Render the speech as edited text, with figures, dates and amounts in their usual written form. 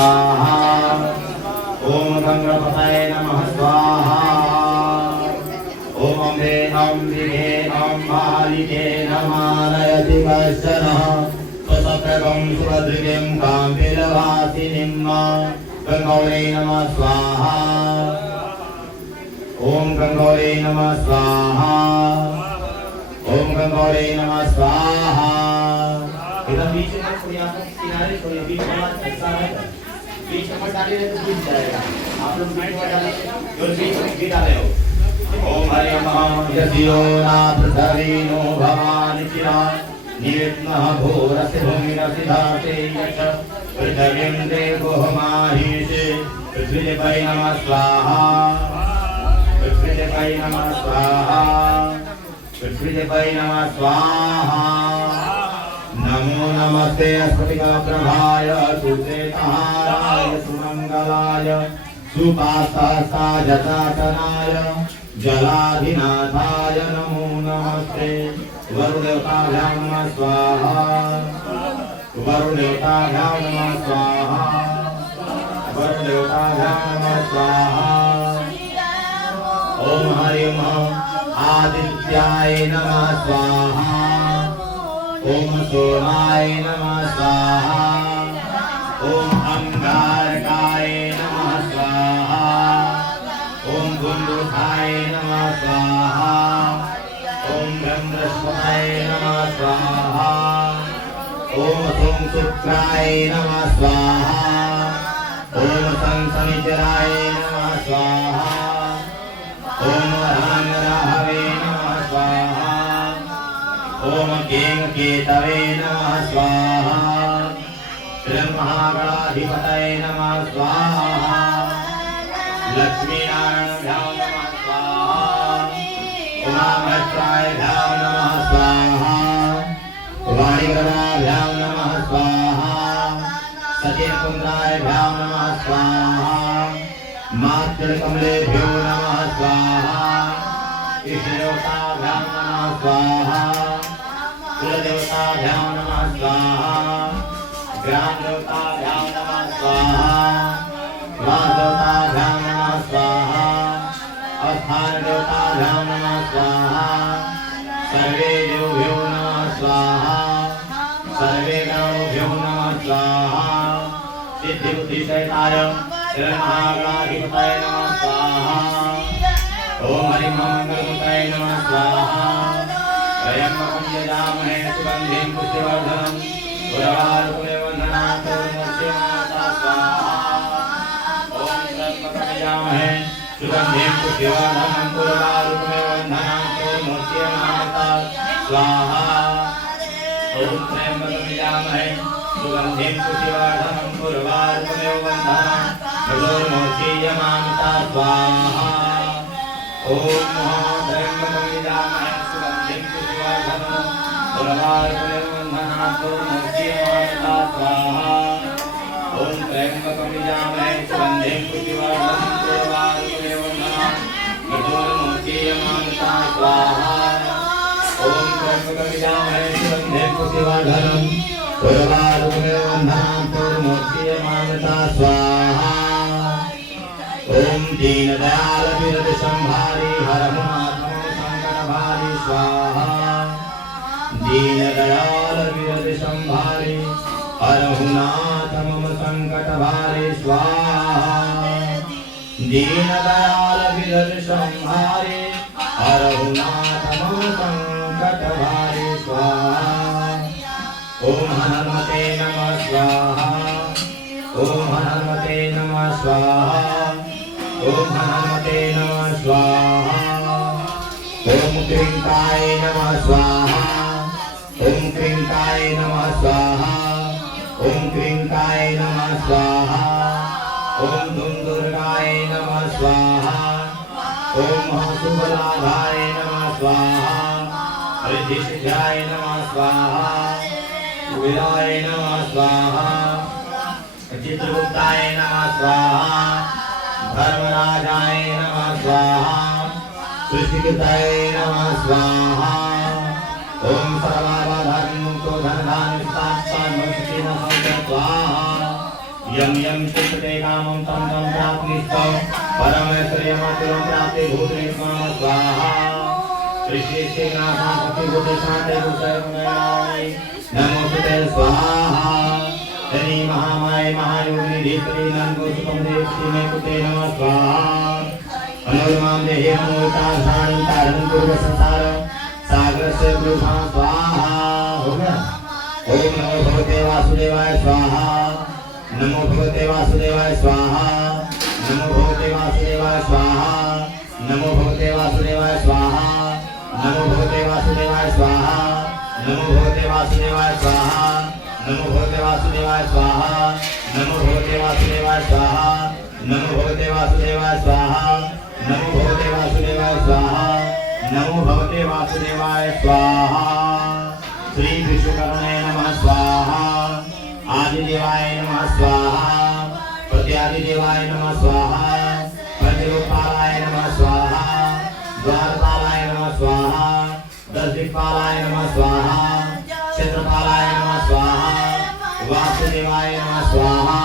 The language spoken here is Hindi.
स्वाहा ओम गंगपतये नमः स्वाहा ओम अम्बे अम्बिके अम्बालिके नमानयति कश्चन स्वसप्रगं सुभद्रिगं काम्बिलवासिनीं गंगौरे नमः स्वाहा ओम गंगौरे नमः स्वाहा ओम गंगौरे नमः स्वाहा। इधर बीच में किनारे छोड़िए, बीच में ऐसा है, बीच में डालिए तो बीच जाएगा। आप लोग बीच में डालिए, जो बीच में भी डाले हो। ओम हरि यदियो ना पृथ्वी नो भवानि चिरा नियत्नः घोरस्य भूमिरसि धाते यश पृथ्वीं देवो माहिषे पृथ्वीदेवै नमः स्वाहा पृथ्वीदेवै नमः स्वाहा पृथ्वीदेवै नमः स्वाहा। नमो नमस्ते स्फटिकप्रभाय सुचेतहाराय सुमंगलाय सुपाशहस्ताजटाटनाय जलाधिनाथाय नमो नमस्ते। वरुदेवताभ्यां नमः स्वाहा वरुदेवताभ्यां नमः स्वाहा वरुदेवताभ्यां नमः स्वाहा। ओम हरि ओम आदित्याय नमः स्वाहा ओम सोमाय नमः स्वाहा ओम अंगारकाय नमः स्वाहा ओम गुंडुकाय नमः स्वाहा ओम ब्रह्मस्पताय नमः स्वाहा ओम शुक्राय नमः स्वाहा ओम संसनिचराय नमः स्वाहा ओम रामराहवे नमः स्वाहा ओम केतवे नमः स्वाहा ब्रह्मागणाधिपतये नमः स्वाहा लक्ष्मीनारायणाभ्यां नमः स्वाहा उमामहेश्वराभ्यां नमः स्वाहा वाणीगणाभ्यां नमः स्वाहा सतीकुन्द्राभ्यां नमः स्वाहा मातृकमलेभ्यो नमः स्वाहा इष्टदेवताभ्यां नमः स्वाहा कुलदेवताभ्यां नमः स्वाहा ग्रामदेवताभ्यां नमः स्वाहा वासदेवताभ्यां नमः स्वाहा अस्थानदेवताभ्यां नमः स्वाहा सर्वे देवभ्यो नमः स्वाहा सर्वे गणोभ्यो नमः स्वाहा सिद्धिबुद्धिसहिताय श्रीमहागणाधिपतये नमः स्वाहा ओम हरिमंगलमूर्तये नमः स्वाहा त्र्यंबकं यजामहे सुगन्धिं पुष्टिवर्धनम् उर्वारुकमेव वन्दनात् मुच्यमाता स्वाहा ओम त्र्यंबकं यजामहे सुगन्धिं पुष्टिवर्धनम् उर्वारुकमेव वन्दनात् मुच्यमाता स्वाहा ओम त्र्यंबकं यजामहे सुगन्धिं पुष्टिवर्धनम् उर्वारुकमेव वन्दनात् मुच्यमाता स्वाहा ओम त्र्यंबकं यजामहे सुगन्धिं पुष्टिवर्धनम् उर्वारुकमेव वन्दनात् मुच्यमाता स्वाहा ओम त्र्यंबकं यजामहे सुगन्धिं पुष्टिवर्धनम् उर्वारुकमेव वन्दनात् मुच्यमाता स्वाहा ओम त्र्यंबकं यजामहे सुगन्धिं पुष्टिवर्धनम् उर्वारुकमेव वन्दनात् मुच्यमाता स्वाहा ओम दीनदयाल विरद संहारी हर महात्मा संकट भारी स्वाहा दीनदयाल विरद संहारी हर नाथ मम संकट भारी स्वाहा दीनदयाल विरद संहारी हर नाथ मम संकट भारी स्वाहा ओम हनुमते नमः स्वाहा ओम हनुमते नमः स्वाहा ओम हनुमते नमः स्वाहा ओम क्रींकाय नमः स्वाहा ओम क्रींकाय नमः स्वाहा ओम क्रींकाय नमः स्वाहा ओम दुर्गाय नमः स्वाहा ओम महासुबलाभाय नमः स्वाहा रिद्धिसिद्ध्याय नमः स्वाहा विराय नमः स्वाहा चित्रगुप्ताय नमः स्वाहा धर्मराजाय नमः स्वाहा सृष्टिकृताय नमः स्वाहा ओम सर्वावधानमुक्तो धनधान्यस्तात्तान्मोक्षेण स्वाहा यम यम चित्ते कामं तं तं प्राप्निष्टौ परमेश्वर्यमतुलं प्राप्ते भूते नमः स्वाहा कृष्णेशे नाथां कपिभूते शान्ते भूषयमुनाय नमोस्तुते स्वाहा धनी महामाय महायोगिनी धीश्वरी नंदोषुकं देवती मे कुते नमः स्वाहा अनुर्मां देहे मनोताधारणं तारणं पूर्व संसार सागर से गुरुभा स्वाहा हो गया। ओम नमो भगवते वासुदेवाय स्वाहा नमो भगवते वासुदेवाय स्वाहा नमो भगवते वासुदेवाय स्वाहा नमो भगवते वासुदेवाय स्वाहा नमो भगवते वासुदेवाय स्वाहा नमो भगवते वासुदेवाय स्वाहा नमो भगवते वासुदेवाय स्वाहा नमो भगवते वासुदेवाय स्वाहा नमो भगवते वासुदेवाय स्वाहा नमो भगवते वासुदेवाय स्वाहा नमो भगवते वासुदेवाय स्वाहा श्री विश्वकर्मणे नमः स्वाहा आदिदेवाय नमः स्वाहा प्रत्यादिदेवाय नमः स्वाहा पंचलोकपालाय नमः स्वाहा द्वारपालाय नमः स्वाहा दशदिक्पालाय नमः स्वाहा क्षेत्रपालाय नमः स्वाहा वासुदेवाय नमः स्वाहा